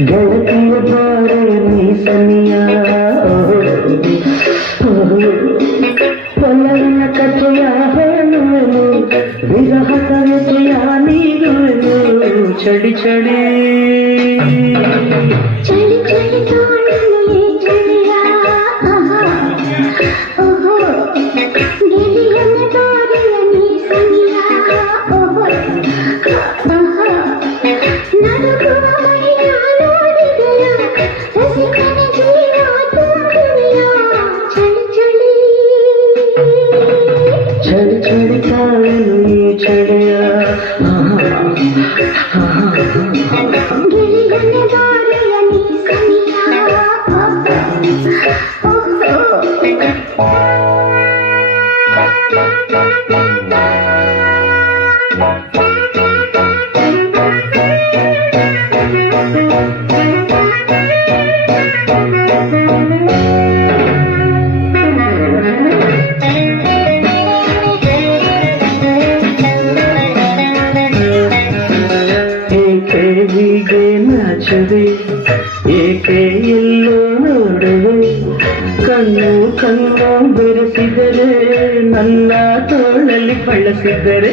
ಗೆಳತಿಯ ಬಾರೆ ನೀ ಸನಿಯ ಪಲ್ಲವಿನ ಕಥೆಯ ಹೇಳುವೆನು ವಿರಹದ ವ್ಯಥೆಯ ನೀಡುವೆನು ಚಳಿ ಚಳಿ ಚಳಿ ಚಳಿ ಕಾಣಲಿ ಚಳಿಯ ಗೆಳೆಯನ ಬಾರೆಯ ನೀ ಸನಿಯ ನಡುಗುವ ಮೈಯ ನೋಡಿದೆಯ ರಸಿಕನ ಜೀವ ತುಂಬಿದೆಯ ಚಳಿ ಚಳಿ ಚಳಿ ಚಳಿ ಕಾಣಲು ಈ ಚಳಿಯ ಗೆಳೆಯನ ಬಾರೆಯ ನೀ ಸನಿಯ ಏಕೆ ಹೀಗೆ ನಾಚುವೆ ಏಕೆ ಎಲ್ಲೋ ನೋಡುವೆ ಕಣ್ಣು ಕಣ್ಣು ಬೆರೆಸಿದರೆ ನನ್ನ ತೋಳಲ್ಲಿ ಬಳಸಿದರೆ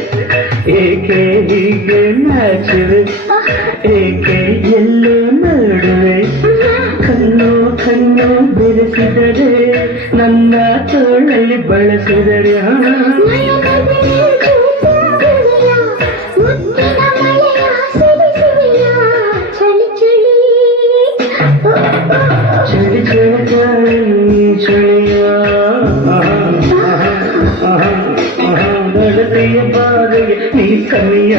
ಏಕೆ ಹೀಗೆ ನಾಚುವೆ ಏಕೆ ಎಲ್ಲೋ ನೋಡುವೆ ಕಣ್ಣು ಕಣ್ಣು ಬೆರೆಸಿದರೆ ನನ್ನ ತೋಳಲ್ಲಿ ಬಳಸಿದರೆ ಚಳಿ ಚಳಿ ಚಳಿಯ ಗೆಳತಿಯ ಬಾರೆಗೆ ನೀ ಸನಿಯ